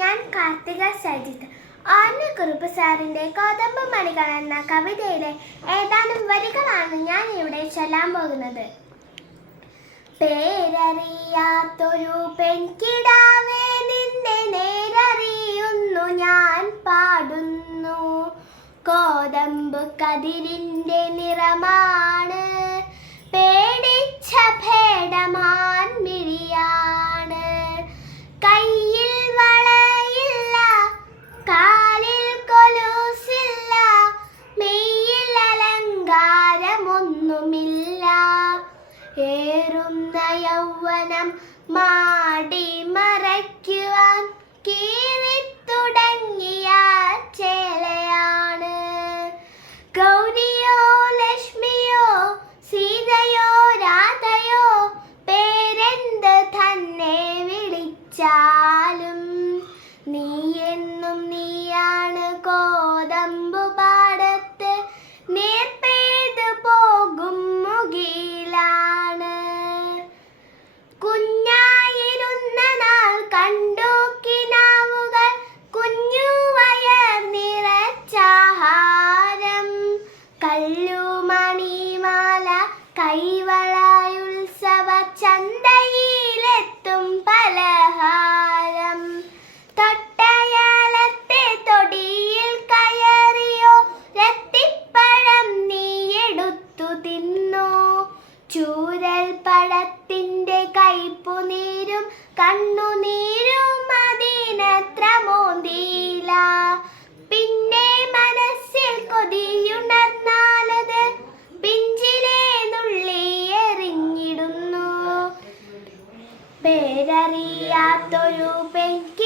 ഞാൻ കാർത്തിക സജിത്ത്. ഓർമ്മക്കുറിപ്പ് സാറിൻ്റെ കോതമ്പ് മണികൾ എന്ന കവിതയിലെ ഏതാനും വരികളാണ് ഞാൻ ഇവിടെ ചൊല്ലാൻ പോകുന്നത്. പേരറിയാത്തൊരു പെൺകിടാവേ, നിന്നെ നേരറിയുന്നു ഞാൻ പാടുന്നു. കോതമ്പ് കതിരിൻ്റെ നിറമാണ്, പേടിച്ച ഭേടമാൻ മിഴിയാണ്. കയ്യിൽ വളയില്ല, കാലിൽ കൊലുസില്ല, മെയ്യിൽ അലങ്കാരമൊന്നുമില്ല. ഏറുന്ന യൗവനം മാടി മറയ്ക്കുവാൻ കീറിത്തുടങ്ങിയ ചേലയാണ്. ഗൗരിയോ ലക്ഷ്മിയോ സീതയോ രാധയോ പേരെന്ത് തന്നെ വിളിച്ചാലും നീ എന്നും നീയാണ്. കോതമ്പു പാടത്ത് നേർപ്പെയ്ത് പോകും മുകിലാണ്. കുഞ്ഞായിരുന്ന നാൾ കണ്ടു കിനാവുകൾ, കുഞ്ഞു വയർ നിറച്ചാഹാരം. കല്ലുമണിമാല കൈവളയുത്സവ ചന്തയിലെത്തും പലഹാരം. തൊട്ടയാലത്തെ തൊടിയിൽ കയറിയോ രത്തിപ്പഴം നീ എടുത്തു തിന്നു. ചൂരൽ പഴത്തിൻ്റെ കയ്പുനീരും കണ്ണുനീരും അതിനത്ര മോന്തിയില്ല. പിന്നെ മനസ്സിൽ കൊതിയുണർന്നാലത് പിഞ്ചിലെ നുള്ളി എറിഞ്ഞിടുന്നു. പേരറിയാത്തൊരു പെൺകി